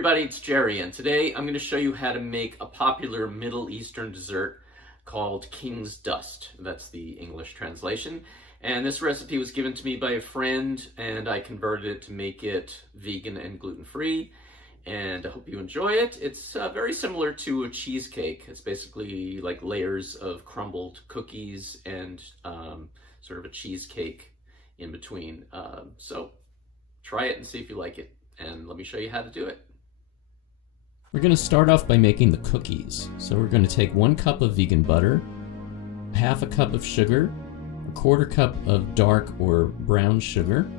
everybody, it's Jerry, and today I'm going to show you how to make a popular Middle Eastern dessert called King's Dust. That's the English translation. And this recipe was given to me by a friend, and I converted it to make it vegan and gluten-free. And I hope you enjoy it. It's very similar to a cheesecake. It's basically like layers of crumbled cookies and sort of a cheesecake in between. So try it and see if you like it. And let me show you how to do it. We're going to start off by making the cookies. So we're going to take 1 cup of vegan butter, half a cup of sugar, a 1/4 cup of dark or brown sugar,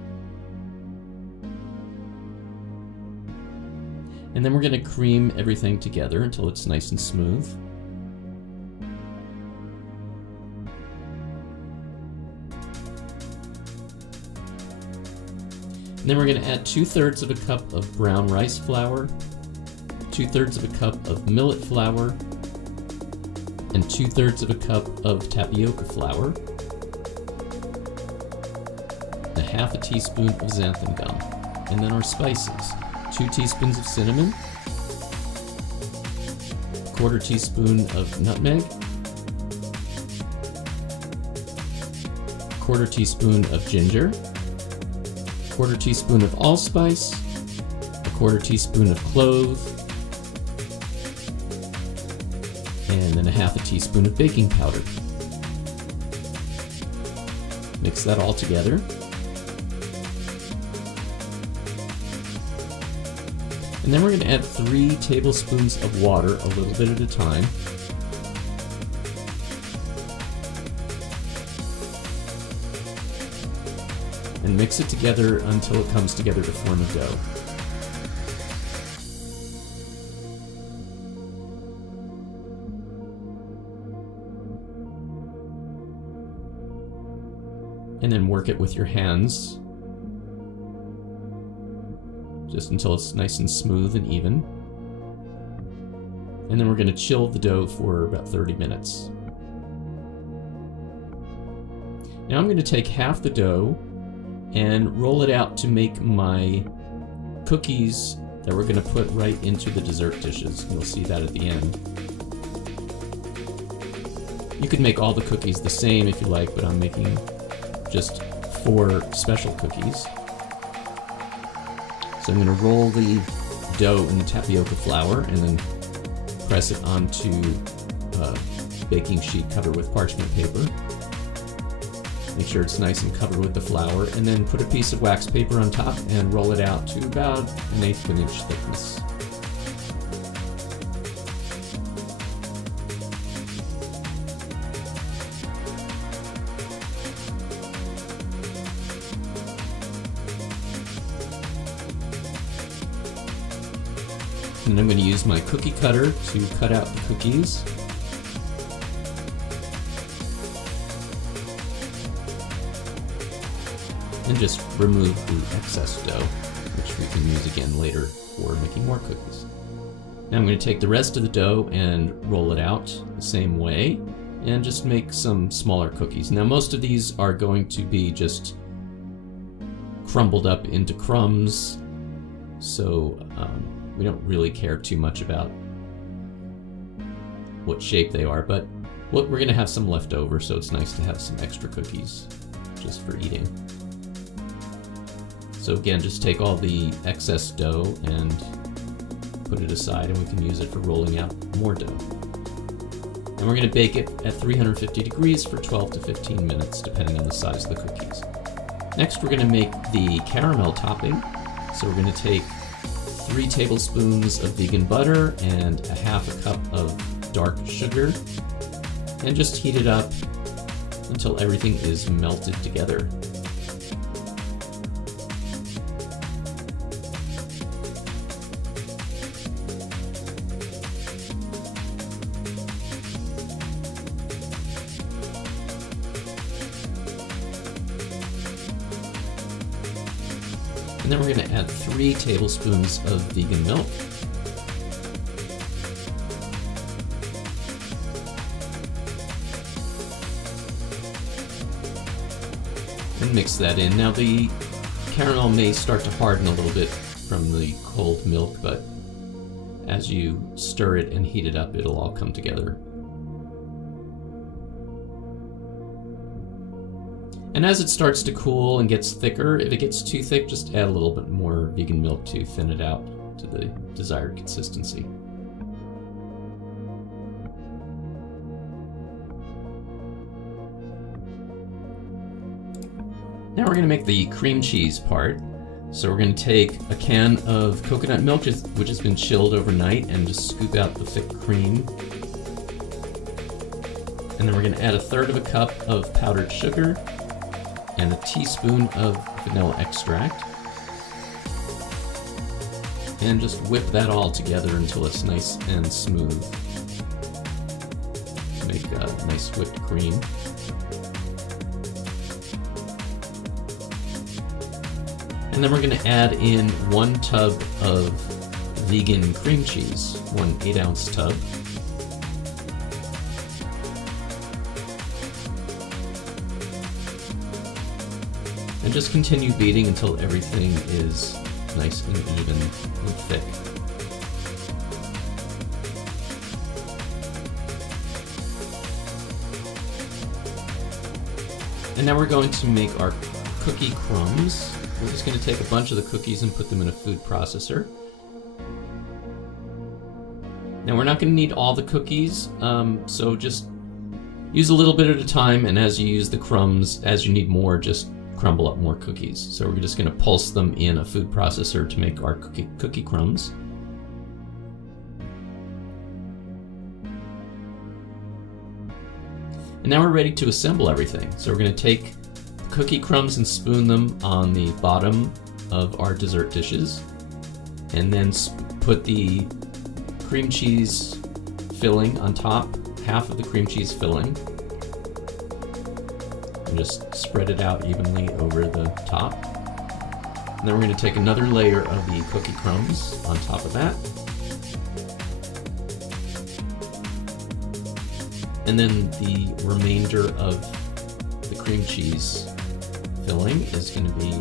and then we're going to cream everything together until it's nice and smooth. And then we're going to add 2/3 of a cup of brown rice flour, 2/3 of a cup of millet flour, and 2/3 of a cup of tapioca flour, and 1/2 teaspoon of xanthan gum, and then our spices: 2 teaspoons of cinnamon, 1/4 teaspoon of nutmeg, 1/4 teaspoon of ginger, 1/4 teaspoon of allspice, 1/4 teaspoon of clove, and then 1/2 teaspoon of baking powder. Mix that all together. And then we're going to add 3 tablespoons of water, a little bit at a time. And mix it together until it comes together to form a dough. And then work it with your hands, just until it's nice and smooth and even. And then we're going to chill the dough for about 30 minutes. Now I'm going to take half the dough and roll it out to make my cookies that we're going to put right into the dessert dishes. You'll see that at the end. You could make all the cookies the same if you like, but I'm making just 4 special cookies. So I'm going to roll the dough in the tapioca flour and then press it onto a baking sheet covered with parchment paper. Make sure it's nice and covered with the flour, and then put a piece of wax paper on top and roll it out to about 1/8 of an inch thickness. And I'm going to use my cookie cutter to cut out the cookies. And just remove the excess dough, which we can use again later for making more cookies. Now I'm going to take the rest of the dough and roll it out the same way and just make some smaller cookies. Now most of these are going to be just crumbled up into crumbs, so we don't really care too much about what shape they are, but we're going to have some left over, so it's nice to have some extra cookies just for eating. So again, just take all the excess dough and put it aside, and we can use it for rolling out more dough. And we're going to bake it at 350 degrees for 12 to 15 minutes, depending on the size of the cookies. Next, we're going to make the caramel topping. So we're going to take 3 tablespoons of vegan butter and 1/2 cup of dark sugar, and just heat it up until everything is melted together. And then we're going to add 3 tablespoons of vegan milk. And mix that in. Now the caramel may start to harden a little bit from the cold milk, but as you stir it and heat it up, it'll all come together. And as it starts to cool and gets thicker, if it gets too thick, just add a little bit more vegan milk to thin it out to the desired consistency. Now we're going to make the cream cheese part. So we're going to take a can of coconut milk, which has been chilled overnight, and just scoop out the thick cream. And then we're going to add 1/3 cup of powdered sugar and a teaspoon of vanilla extract. And just whip that all together until it's nice and smooth. Make a nice whipped cream. And then we're going to add in 1 tub of vegan cream cheese, 1 8-ounce tub. And just continue beating until everything is nice and even and thick. And now we're going to make our cookie crumbs. We're just going to take a bunch of the cookies and put them in a food processor. Now we're not going to need all the cookies, so just use a little bit at a time, and as you use the crumbs, as you need more, just crumble up more cookies. So we're just going to pulse them in a food processor to make our cookie crumbs. And now we're ready to assemble everything. So we're going to take cookie crumbs and spoon them on the bottom of our dessert dishes, and then put the cream cheese filling on top, half of the cream cheese filling, and just spread it out evenly over the top. And then we're going to take another layer of the cookie crumbs on top of that, and then the remainder of the cream cheese filling is going to be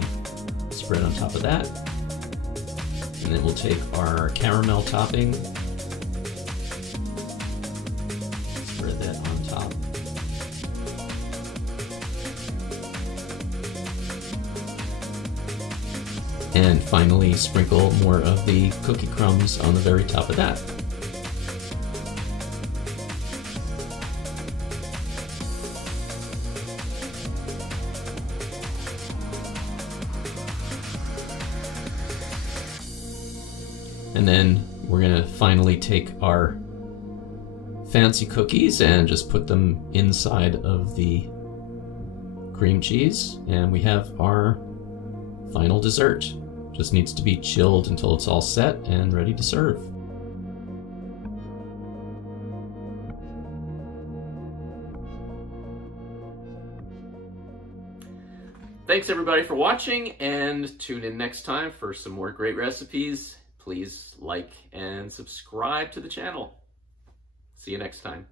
spread on top of that. And then we'll take our caramel topping, spread that on top. And finally sprinkle more of the cookie crumbs on the very top of that. And then we're going to finally take our fancy cookies and just put them inside of the cream cheese, and we have our final dessert. Just needs to be chilled until it's all set and ready to serve. Thanks everybody for watching, and tune in next time for some more great recipes. Please like and subscribe to the channel. See you next time.